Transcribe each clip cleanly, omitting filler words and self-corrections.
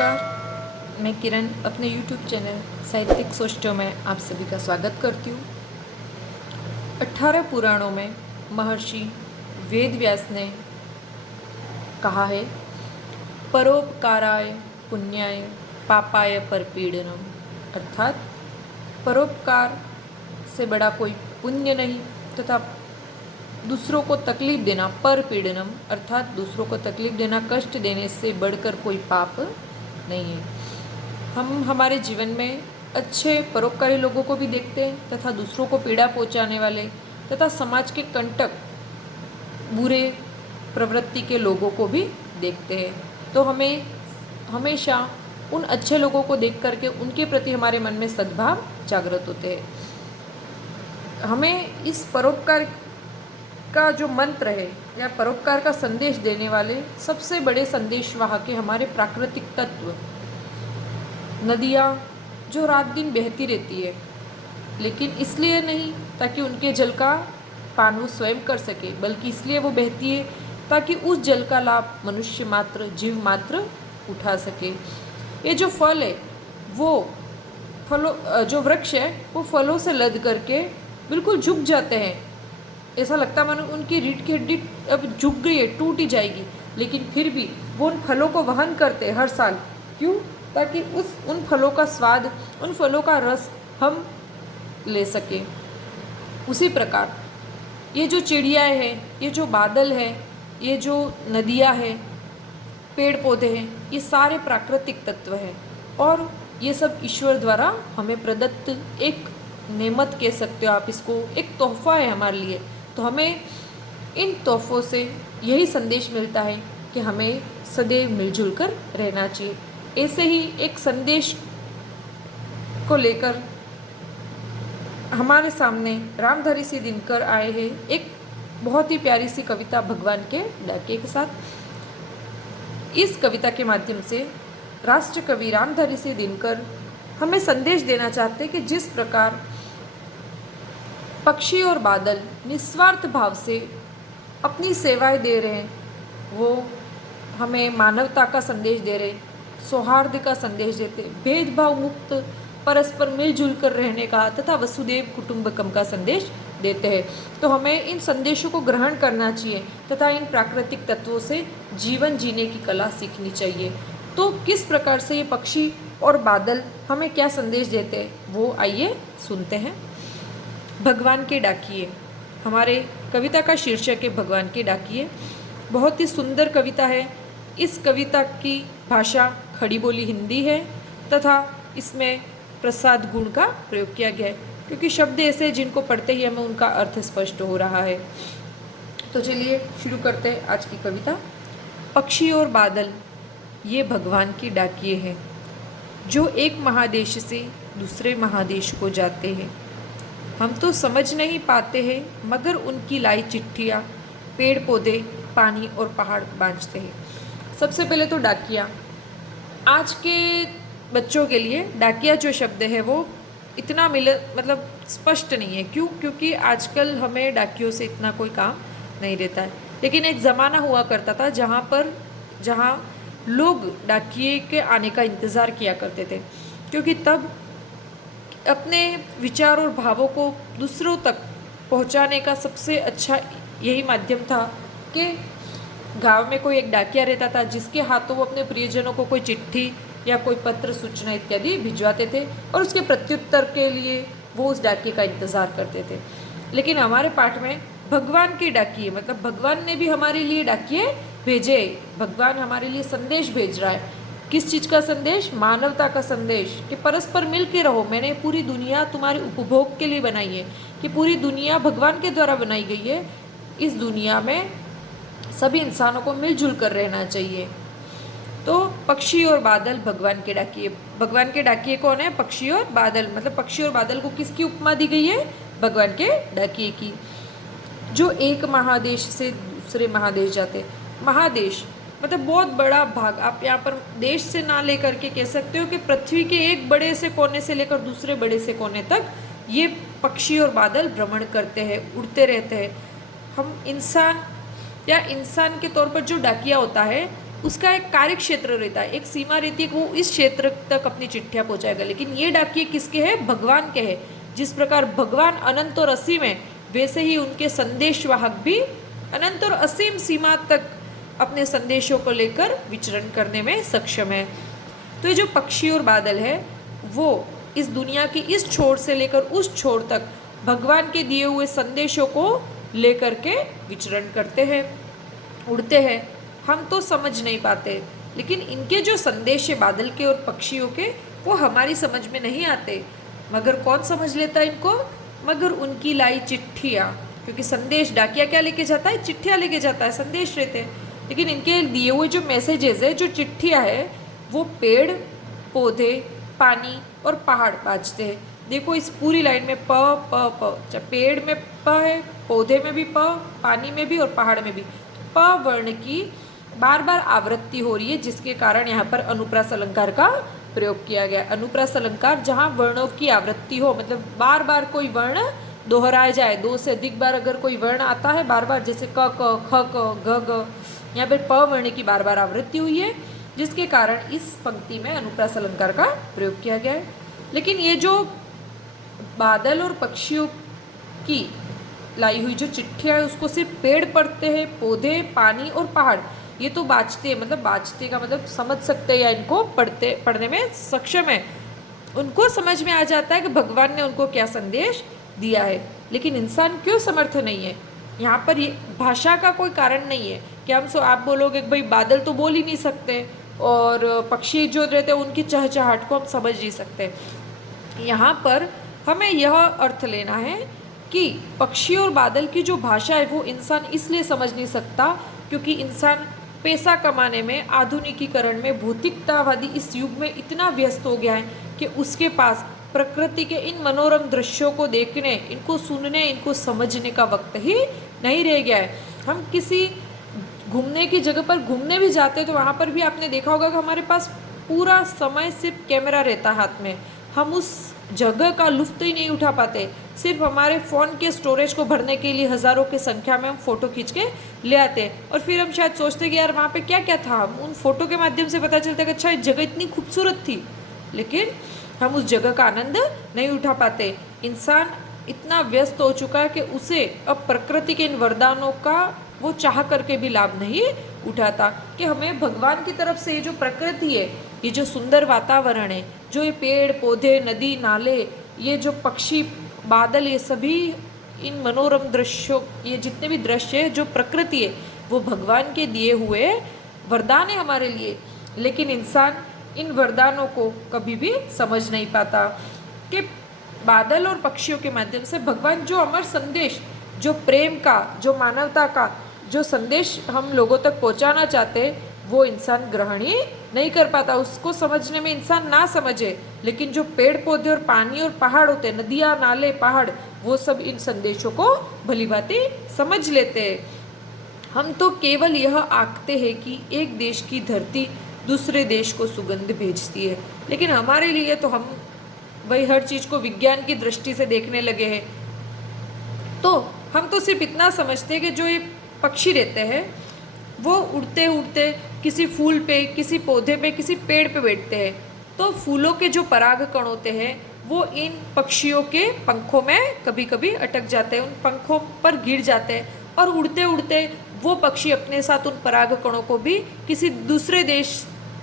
नमस्कार, मैं किरण अपने YouTube चैनल साहित्यिक सोचों में आप सभी का स्वागत करती हूँ। 18 पुराणों में महर्षि वेद व्यास ने कहा है, परोपकाराय पुण्याय पापाय परपीड़नम, अर्थात परोपकार से बड़ा कोई पुण्य नहीं तथा दूसरों को तकलीफ देना, परपीड़नम अर्थात दूसरों को तकलीफ देना, कष्ट देने से बढ़कर कोई पाप नहीं है। हम हमारे जीवन में अच्छे परोपकारी लोगों को भी देखते हैं तथा दूसरों को पीड़ा पहुंचाने वाले तथा समाज के कंटक बुरे प्रवृत्ति के लोगों को भी देखते हैं। तो हमें हमेशा उन अच्छे लोगों को देख करके उनके प्रति हमारे मन में सद्भाव जागृत होते हैं। हमें इस परोपकार का जो मंत्र है या परोपकार का संदेश देने वाले सबसे बड़े संदेशवाहक के हमारे प्राकृतिक तत्व, नदियाँ जो रात दिन बहती रहती है, लेकिन इसलिए नहीं ताकि उनके जल का पान वो स्वयं कर सके, बल्कि इसलिए वो बहती है ताकि उस जल का लाभ मनुष्य मात्र, जीव मात्र उठा सके। ये जो फल है वो जो वृक्ष है वो फलों से लद करके बिल्कुल झुक जाते हैं। ऐसा लगता मानो उनकी रीढ़ की हड्डी अब झुक गई है, टूट ही जाएगी, लेकिन फिर भी वो उन फलों को वहन करते हैं हर साल। क्यों? ताकि उन फलों का स्वाद, उन फलों का रस हम ले सकें। उसी प्रकार ये जो चिड़ियाएँ हैं, ये जो बादल है, ये जो नदियाँ हैं, पेड़ पौधे हैं, ये सारे प्राकृतिक तत्व हैं और ये सब ईश्वर द्वारा हमें प्रदत्त एक नेमत कह सकते हो आप इसको, एक तोहफा है हमारे लिए। तो हमें इन तोहफों से यही संदेश मिलता है कि हमें सदैव मिलजुल कर रहना चाहिए। ऐसे ही एक संदेश को लेकर हमारे सामने रामधारी सिंह दिनकर आए हैं एक बहुत ही प्यारी सी कविता भगवान के डाके के साथ। इस कविता के माध्यम से राष्ट्र कवि रामधारी सिंह दिनकर हमें संदेश देना चाहते हैं कि जिस प्रकार पक्षी और बादल निस्वार्थ भाव से अपनी सेवाएं दे रहे हैं, वो हमें मानवता का संदेश दे रहे, सौहार्द का संदेश देते, भेदभाव मुक्त परस्पर मिलजुल कर रहने का तथा वसुदेव कुटुंबकम का संदेश देते हैं। तो हमें इन संदेशों को ग्रहण करना चाहिए तथा इन प्राकृतिक तत्वों से जीवन जीने की कला सीखनी चाहिए। तो किस प्रकार से ये पक्षी और बादल हमें क्या संदेश देते हैं वो आइए सुनते हैं। भगवान के डाकिए, हमारे कविता का शीर्षक है भगवान के डाकिए। बहुत ही सुंदर कविता है। इस कविता की भाषा खड़ी बोली हिंदी है तथा इसमें प्रसाद गुण का प्रयोग किया गया है, क्योंकि शब्द ऐसे हैं जिनको पढ़ते ही हमें उनका अर्थ स्पष्ट हो रहा है। तो चलिए शुरू करते हैं आज की कविता। पक्षी और बादल ये भगवान के डाकिए हैं, जो एक महादेश से दूसरे महादेश को जाते हैं। हम तो समझ नहीं पाते हैं, मगर उनकी लाई चिट्ठियाँ पेड़ पौधे, पानी और पहाड़ बाँचते हैं। सबसे पहले तो डाकिया। आज के बच्चों के लिए डाकिया जो शब्द है वो इतना मतलब स्पष्ट नहीं है। क्यों? क्योंकि आजकल हमें डाकियों से इतना कोई काम नहीं रहता है। लेकिन एक ज़माना हुआ करता था जहाँ लोग डाकिये के आने का इंतज़ार किया करते थे, क्योंकि तब अपने विचार और भावों को दूसरों तक पहुंचाने का सबसे अच्छा यही माध्यम था कि गांव में कोई एक डाकिया रहता था जिसके हाथों वो अपने प्रियजनों को कोई चिट्ठी या कोई पत्र सूचना इत्यादि भिजवाते थे और उसके प्रत्युत्तर के लिए वो उस डाकिये का इंतज़ार करते थे। लेकिन हमारे पाठ में भगवान के डाकिए, मतलब भगवान ने भी हमारे लिए डाकिए भेजे। भगवान हमारे लिए संदेश भेज रहा है। किस चीज़ का संदेश? मानवता का संदेश, कि परस्पर मिल के रहो। मैंने पूरी दुनिया तुम्हारे उपभोग के लिए बनाई है, कि पूरी दुनिया भगवान के द्वारा बनाई गई है। इस दुनिया में सभी इंसानों को मिलजुल कर रहना चाहिए। तो पक्षी और बादल भगवान के डाकिए। भगवान के डाकिए कौन है? पक्षी और बादल। मतलब पक्षी और बादल को किसकी उपमा दी गई है? भगवान के डाकिए की, जो एक महादेश से दूसरे महादेश जाते। महादेश मतलब बहुत बड़ा भाग। आप यहाँ पर देश से ना लेकर के कह सकते हो कि पृथ्वी के एक बड़े से कोने से लेकर दूसरे बड़े से कोने तक ये पक्षी और बादल भ्रमण करते हैं, उड़ते रहते हैं। हम इंसान या इंसान के तौर पर जो डाकिया होता है उसका एक कार्य क्षेत्र रहता है, एक सीमा रहती है कि वो इस क्षेत्र तक अपनी चिट्ठियाँ पहुँचाएगा। लेकिन ये डाकिये किसके हैं? भगवान के हैं। जिस प्रकार भगवान अनंत और असीम है, वैसे ही उनके संदेशवाहक भी अनंत और असीम सीमा तक अपने संदेशों को लेकर विचरण करने में सक्षम है। तो ये जो पक्षी और बादल है, वो इस दुनिया की इस छोर से लेकर उस छोर तक भगवान के दिए हुए संदेशों को लेकर के विचरण करते हैं, उड़ते हैं। हम तो समझ नहीं पाते, लेकिन इनके जो संदेश है बादल के और पक्षियों के, वो हमारी समझ में नहीं आते। मगर कौन समझ लेता है इनको? मगर उनकी लाई चिट्ठियाँ, क्योंकि संदेश डाकिया क्या लेके जाता है? चिट्ठियाँ लेके जाता है, संदेश रहते हैं। लेकिन इनके दिए हुए जो मैसेजेस है, जो चिट्ठियाँ है, वो पेड़ पौधे, पानी और पहाड़ बाजते हैं। देखो इस पूरी लाइन में प प प, पेड़ में प है, पौधे में भी प, पानी में भी और पहाड़ में भी प वर्ण की बार बार आवृत्ति हो रही है, जिसके कारण यहाँ पर अनुप्रास अलंकार का प्रयोग किया गया। अनुप्रास अलंकार जहाँ वर्णों की आवृत्ति हो, मतलब बार बार कोई वर्ण दोहराया जाए, 2 से अधिक बार अगर कोई वर्ण आता है बार बार, जैसे क क ख क ग ग, यहाँ पर प वर्ण की बार बार आवृत्ति हुई है, जिसके कारण इस पंक्ति में अनुप्रास अलंकार का प्रयोग किया गया है। लेकिन ये जो बादल और पक्षियों की लाई हुई जो चिट्ठियाँ है, उसको सिर्फ पेड़ पढ़ते हैं, पौधे, पानी और पहाड़ ये तो बाजते हैं, मतलब बाजते का मतलब समझ सकते हैं या इनको पढ़ने में सक्षम है। उनको समझ में आ जाता है कि भगवान ने उनको क्या संदेश दिया है। लेकिन इंसान क्यों समर्थ नहीं है? यहाँ पर ये भाषा का कोई कारण नहीं है कि आप बोलोगे कि भाई बादल तो बोल ही नहीं सकते और पक्षी जो रहते हैं उनकी चहचहाहट को हम समझ नहीं सकते। यहाँ पर हमें यह अर्थ लेना है कि पक्षी और बादल की जो भाषा है वो इंसान इसलिए समझ नहीं सकता क्योंकि इंसान पैसा कमाने में, आधुनिकीकरण में, भौतिकतावादी इस युग में इतना व्यस्त हो गया है कि उसके पास प्रकृति के इन मनोरम दृश्यों को देखने, इनको सुनने, इनको समझने का वक्त ही नहीं रह गया है। हम किसी घूमने की जगह पर घूमने भी जाते हैं तो वहाँ पर भी आपने देखा होगा कि हमारे पास पूरा समय सिर्फ कैमरा रहता है हाथ में। हम उस जगह का लुत्फ़ ही नहीं उठा पाते। सिर्फ हमारे फ़ोन के स्टोरेज को भरने के लिए हज़ारों की संख्या में हम फ़ोटो खींच के ले आते हैं और फिर हम शायद सोचते कि यार वहाँ पे क्या क्या था। हम उन फ़ोटो के माध्यम से पता चलता है कि अच्छा जगह इतनी खूबसूरत थी, लेकिन हम उस जगह का आनंद नहीं उठा पाते। इंसान इतना व्यस्त हो चुका है कि उसे अब प्रकृति के इन वरदानों का वो चाह करके भी लाभ नहीं उठाता। कि हमें भगवान की तरफ से ये जो प्रकृति है, ये जो सुंदर वातावरण है, जो ये पेड़ पौधे, नदी नाले, ये जो पक्षी, बादल, ये सभी इन मनोरम दृश्यों, ये जितने भी दृश्य है, जो प्रकृति है, वो भगवान के दिए हुए वरदान है हमारे लिए। लेकिन इंसान इन वरदानों को कभी भी समझ नहीं पाता कि बादल और पक्षियों के माध्यम से भगवान जो अमर संदेश, जो प्रेम का, जो मानवता का जो संदेश हम लोगों तक पहुंचाना चाहते हैं, वो इंसान ग्रहण ही नहीं कर पाता। उसको समझने में इंसान ना समझे, लेकिन जो पेड़ पौधे और पानी और पहाड़ होते हैं, नदियाँ नाले पहाड़, वो सब इन संदेशों को भलीभांति समझ लेते हैं। हम तो केवल यह आंकते हैं कि एक देश की धरती दूसरे देश को सुगंध भेजती है, लेकिन हमारे लिए तो हम वही हर चीज़ को विज्ञान की दृष्टि से देखने लगे हैं। तो हम तो सिर्फ इतना समझते हैं कि जो ये पक्षी रहते हैं वो उड़ते उड़ते किसी फूल पे, किसी पौधे पे, किसी पेड़ पे बैठते हैं, तो फूलों के जो पराग कण होते हैं वो इन पक्षियों के पंखों में कभी कभी अटक जाते हैं, उन पंखों पर गिर जाते हैं और उड़ते उड़ते वो पक्षी अपने साथ उन पराग कणों को भी किसी दूसरे देश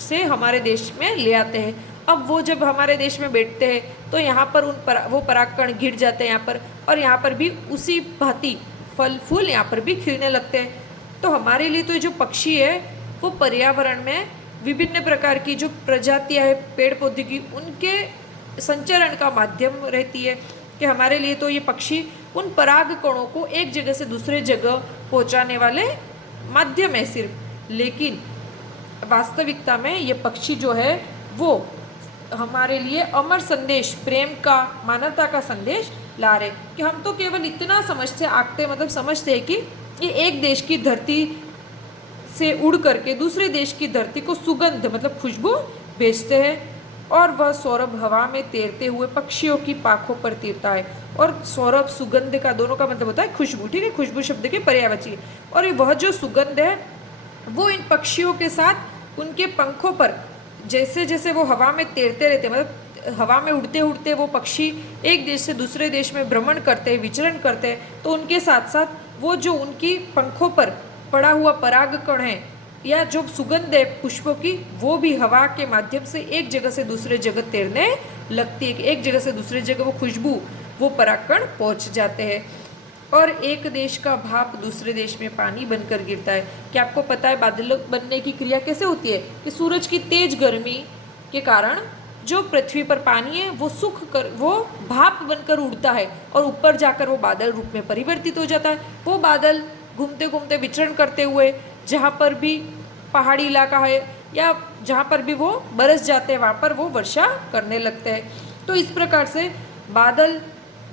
से हमारे देश में ले आते हैं। अब वो जब हमारे देश में बैठते हैं तो यहाँ पर वो परागकण गिर जाते हैं यहाँ पर, और यहाँ पर भी उसी भांति फल फूल यहाँ पर भी खिलने लगते हैं। तो हमारे लिए तो ये जो पक्षी है वो पर्यावरण में विभिन्न प्रकार की जो प्रजातियाँ है पेड़ पौधे की, उनके संचरण का माध्यम रहती है। कि हमारे लिए तो ये पक्षी उन पराग कणों को एक जगह से दूसरे जगह पहुँचाने वाले माध्यम है सिर्फ। लेकिन वास्तविकता में ये पक्षी जो है वो हमारे लिए अमर संदेश, प्रेम का, मानवता का संदेश ला रहे। कि हम तो केवल इतना समझते, आंकते मतलब समझते हैं कि ये एक देश की धरती से उड़ करके दूसरे देश की धरती को सुगंध मतलब खुशबू भेजते हैं, और वह सौरभ हवा में तैरते हुए पक्षियों की पाखों पर तैरता है। और सौरभ सुगंध का दोनों का मतलब होता है खुशबू, ठीक है, खुशबू शब्द के पर्यायवाची। और वह जो सुगंध है वो इन पक्षियों के साथ उनके पंखों पर जैसे जैसे वो हवा में तैरते रहते, मतलब हवा में उड़ते उड़ते वो पक्षी एक देश से दूसरे देश में भ्रमण करते, विचरण करते, तो उनके साथ साथ वो जो उनकी पंखों पर पड़ा हुआ परागकण है या जो सुगंध है पुष्पों की, वो भी हवा के माध्यम से एक जगह से दूसरे जगह तैरने लगती है। एक जगह से दूसरी जगह वो खुशबू, वो परागकण पहुंच जाते हैं। और एक देश का भाप दूसरे देश में पानी बनकर गिरता है। क्या आपको पता है बादल बनने की क्रिया कैसे होती है? कि सूरज की तेज गर्मी के कारण जो पृथ्वी पर पानी है वो सूख कर वो भाप बनकर उड़ता है और ऊपर जाकर वो बादल रूप में परिवर्तित हो जाता है। वो बादल घूमते घूमते विचरण करते हुए जहाँ पर भी पहाड़ी इलाका है या जहाँ पर भी वो बरस जाते हैं वहाँ पर वो वर्षा करने लगते हैं। तो इस प्रकार से बादल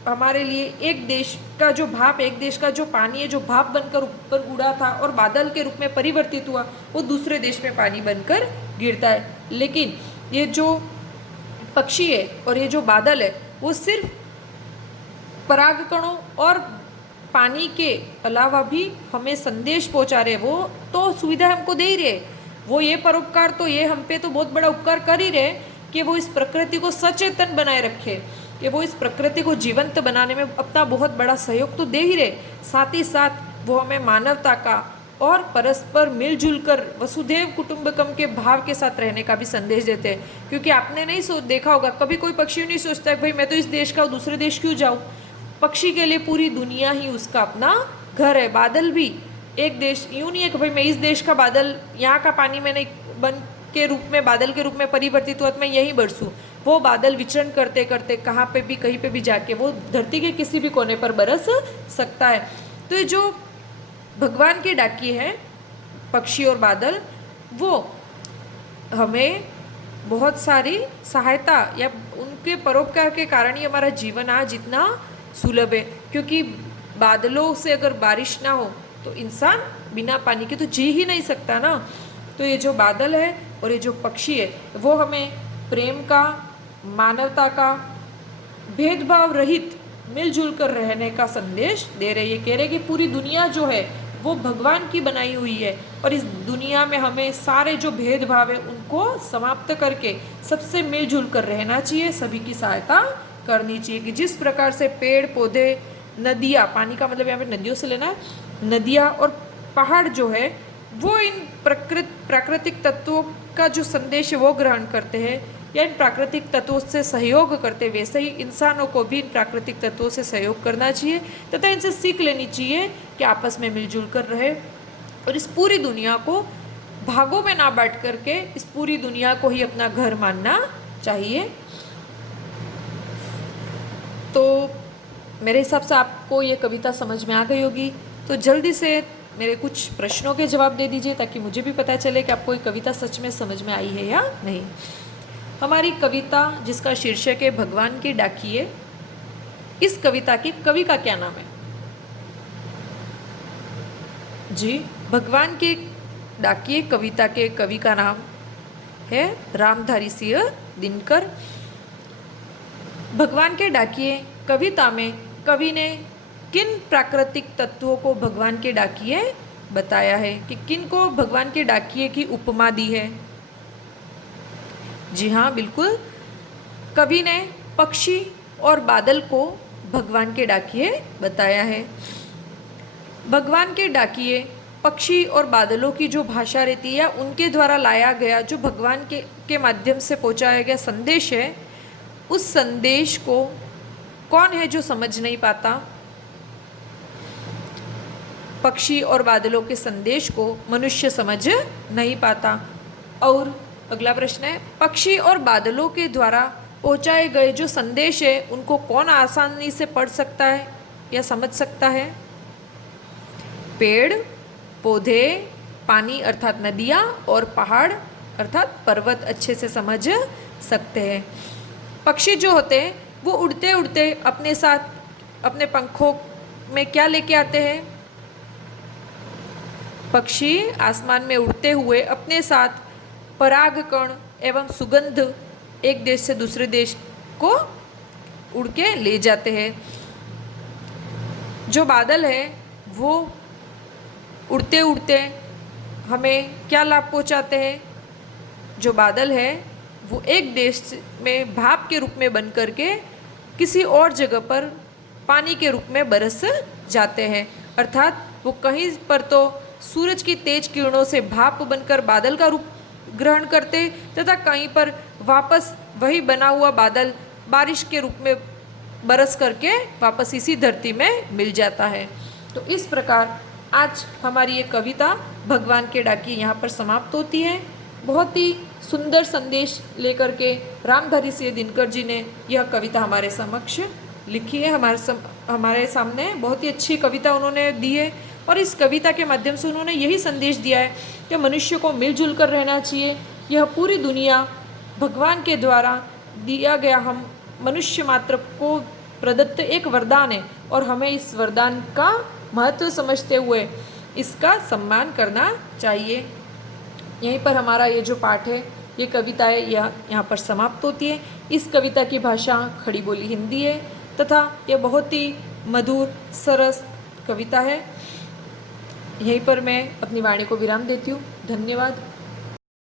हमारे लिए एक देश का जो भाप, एक देश का जो पानी है जो भाप बनकर ऊपर उड़ा था और बादल के रूप में परिवर्तित हुआ, वो दूसरे देश में पानी बनकर गिरता है। लेकिन ये जो पक्षी है और ये जो बादल है वो सिर्फ परागकणों और पानी के अलावा भी हमें संदेश पहुंचा रहे। वो तो सुविधा हमको दे ही रहे, वो ये परोपकार तो ये हम पे तो बहुत बड़ा उपकार कर ही रहे कि वो इस प्रकृति को सचेतन बनाए रखे, कि वो इस प्रकृति को जीवंत बनाने में अपना बहुत बड़ा सहयोग तो दे ही रहे। साथ ही साथ वो हमें मानवता का और परस्पर मिलजुल कर वसुधैव कुटुंबकम के भाव के साथ रहने का भी संदेश देते हैं। क्योंकि आपने नहीं देखा होगा, कभी कोई पक्षी नहीं सोचता है भाई मैं तो इस देश का दूसरे देश क्यों जाऊँ। पक्षी के लिए पूरी दुनिया ही उसका अपना घर है। बादल भी एक देश, यूँ नहीं है कि भाई मैं इस देश का बादल, यहाँ का पानी मैंने बन के रूप में बादल के रूप में परिवर्तित हुआ तो मैं यहीं बरसूँ। वो बादल विचरण करते करते कहाँ पे भी कहीं पे भी जाके वो धरती के किसी भी कोने पर बरस सकता है। तो ये जो भगवान के डाकिए हैं पक्षी और बादल, वो हमें बहुत सारी सहायता या उनके परोपकार के कारण ही हमारा जीवन आज इतना सुलभ है। क्योंकि बादलों से अगर बारिश ना हो तो इंसान बिना पानी के तो जी ही नहीं सकता ना। तो ये जो बादल है और ये जो पक्षी है वो हमें प्रेम का, मानवता का, भेदभाव रहित मिलजुल कर रहने का संदेश दे रहे। ये कह रहे कि पूरी दुनिया जो है वो भगवान की बनाई हुई है और इस दुनिया में हमें सारे जो भेदभाव है उनको समाप्त करके सबसे मिलजुल कर रहना चाहिए, सभी की सहायता करनी चाहिए। कि जिस प्रकार से पेड़ पौधे, नदियाँ, पानी का मतलब यहाँ पे नदियों से लेना है, नदियाँ और पहाड़ जो है वो इन प्राकृतिक तत्वों का जो संदेश है वो ग्रहण करते हैं या इन प्राकृतिक तत्वों से सहयोग करते, वैसे ही इंसानों को भी इन प्राकृतिक तत्वों से सहयोग करना चाहिए तथा इनसे सीख लेनी चाहिए कि आपस में मिलजुल कर रहे और इस पूरी दुनिया को भागों में ना बांट करके इस पूरी दुनिया को ही अपना घर मानना चाहिए। तो मेरे हिसाब से आपको ये कविता समझ में आ गई होगी। तो जल्दी से मेरे कुछ प्रश्नों के जवाब दे दीजिए ताकि मुझे भी पता चले कि आपको ये कविता सच में समझ में आई है या नहीं। हमारी कविता जिसका शीर्षक है भगवान के डाकिए, इस कविता के कवि का क्या नाम है? जी, भगवान के डाकिए कविता के कवि का नाम है रामधारी सिंह दिनकर। भगवान के डाकिए कविता में कवि ने किन प्राकृतिक तत्वों को भगवान के डाकिए बताया है, कि किन को भगवान के डाकिए की उपमा दी है? जी हाँ, बिल्कुल, कवि ने पक्षी और बादल को भगवान के डाकिए बताया है। भगवान के डाकिए पक्षी और बादलों की जो भाषा रहती है या उनके द्वारा लाया गया जो भगवान के माध्यम से पहुंचाया गया संदेश है, उस संदेश को कौन है जो समझ नहीं पाता? पक्षी और बादलों के संदेश को मनुष्य समझ नहीं पाता। और अगला प्रश्न है, पक्षी और बादलों के द्वारा पहुंचाए गए जो संदेश है उनको कौन आसानी से पढ़ सकता है या समझ सकता है? पेड़ पौधे, पानी अर्थात नदियाँ और पहाड़ अर्थात पर्वत अच्छे से समझ सकते हैं। पक्षी जो होते हैं वो उड़ते उड़ते अपने साथ अपने पंखों में क्या लेके आते हैं? पक्षी आसमान में उड़ते हुए अपने साथ परागकण एवं सुगंध एक देश से दूसरे देश को उड़ के ले जाते हैं। जो बादल है वो उड़ते उड़ते हमें क्या लाभ पहुंचाते हैं। जो बादल है वो एक देश में भाप के रूप में बन करके किसी और जगह पर पानी के रूप में बरस जाते हैं, अर्थात वो कहीं पर तो सूरज की तेज किरणों से भाप बनकर बादल का रूप ग्रहण करते तथा कहीं पर वापस वही बना हुआ बादल बारिश के रूप में बरस करके वापस इसी धरती में मिल जाता है। तो इस प्रकार आज हमारी ये कविता भगवान के डाकिए यहाँ पर समाप्त होती है। बहुत ही सुंदर संदेश लेकर के रामधारी सिंह दिनकर जी ने यह कविता हमारे समक्ष लिखी है, हमारे सामने बहुत ही अच्छी कविता उन्होंने दी है। और इस कविता के माध्यम से उन्होंने यही संदेश दिया है कि मनुष्य को मिलजुल कर रहना चाहिए। यह पूरी दुनिया भगवान के द्वारा दिया गया हम मनुष्य मात्र को प्रदत्त एक वरदान है और हमें इस वरदान का महत्व समझते हुए इसका सम्मान करना चाहिए। यहीं पर हमारा ये जो पाठ है, ये कविता है, यह यहाँ पर समाप्त होती है। इस कविता की भाषा खड़ी बोली हिंदी है तथा यह बहुत ही मधुर सरस कविता है। यहीं पर मैं अपनी वाणी को विराम देती हूँ। धन्यवाद।